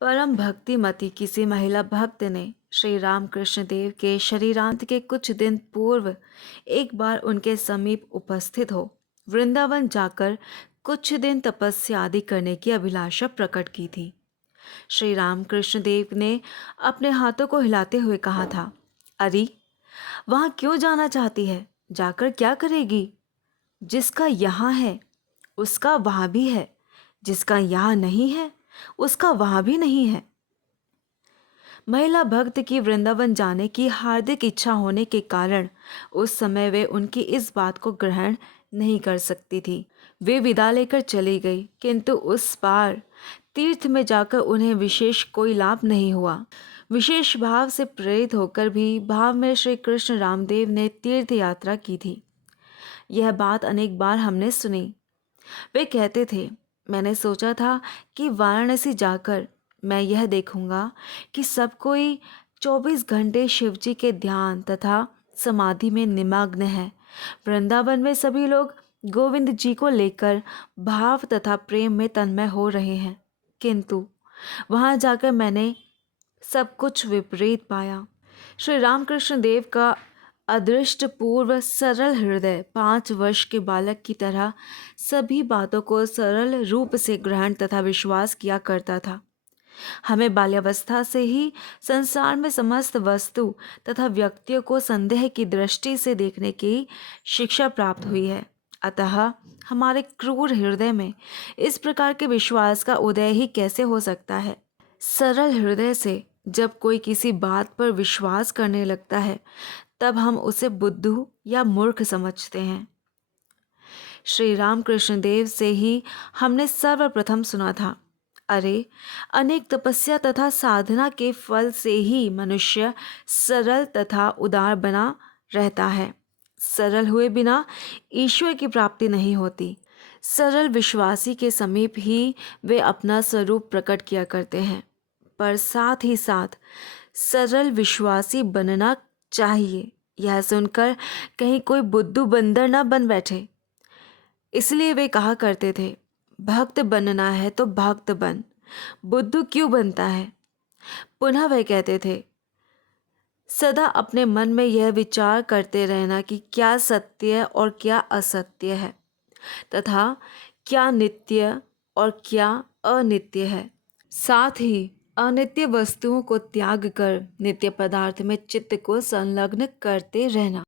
परम भक्तिमती किसी महिला भक्त ने श्री रामकृष्ण देव के शरीरांत के कुछ दिन पूर्व एक बार उनके समीप उपस्थित हो वृंदावन जाकर कुछ दिन तपस्या आदि करने की अभिलाषा प्रकट की थी। श्री रामकृष्ण देव ने अपने हाथों को हिलाते हुए कहा था, अरे वहां क्यों जाना चाहती है? जाकर क्या करेगी? जिसका यहाँ है उसका वहां भी है, जिसका यहाँ नहीं है उसका वहां भी नहीं है। महिला भक्त की वृंदावन जाने की हार्दिक इच्छा होने के कारण उस समय वे उनकी इस बात को ग्रहण नहीं कर सकती थी। वे विदा लेकर चली गई, किंतु उस पार तीर्थ में जाकर उन्हें विशेष कोई लाभ नहीं हुआ। विशेष भाव से प्रेरित होकर भी भाव में श्री कृष्ण रामदेव ने तीर्थ यात्रा की थी। यह बात अनेक बार हमने सुनी। वे कहते थे, मैंने सोचा था कि वाराणसी जाकर मैं यह देखूंगा कि सब कोई 24 घंटे शिवजी के ध्यान तथा समाधि में निमग्न है। वृंदावन में सभी लोग गोविंद जी को लेकर भाव तथा प्रेम में तन्मय हो रहे हैं, किंतु वहां जाकर मैंने सब कुछ विपरीत पाया। श्री रामकृष्ण देव का अदृष्ट पूर्व सरल हृदय 5 वर्ष के बालक की तरह सभी बातों को सरल रूप से ग्रहण तथा विश्वास किया करता था। हमें बाल्यावस्था से ही संसार में समस्त वस्तु तथा व्यक्तियों को संदेह की दृष्टि से देखने की शिक्षा प्राप्त हुई है। अतः हमारे क्रूर हृदय में इस प्रकार के विश्वास का उदय ही कैसे हो सकता है? सरल हृदय से जब कोई किसी बात पर विश्वास करने लगता है तब हम उसे बुद्धू या मूर्ख समझते हैं। श्री रामकृष्ण देव से ही हमने सर्वप्रथम सुना था, अरे अनेक तपस्या तथा साधना के फल से ही मनुष्य सरल तथा उदार बना रहता है। सरल हुए बिना ईश्वर की प्राप्ति नहीं होती। सरल विश्वासी के समीप ही वे अपना स्वरूप प्रकट किया करते हैं, पर साथ ही साथ सरल विश्वासी बनना चाहिए, यह सुनकर कहीं कोई बुद्धू बंदर न बन बैठे। इसलिए वे कहा करते थे, भक्त बनना है तो भक्त बन, बुद्धू क्यों बनता है? पुनः वे कहते थे, सदा अपने मन में यह विचार करते रहना कि क्या सत्य और क्या असत्य है, तथा क्या नित्य और क्या अनित्य है। साथ ही अनित्य वस्तुओं को त्याग कर नित्य पदार्थ में चित्त को संलग्न करते रहना।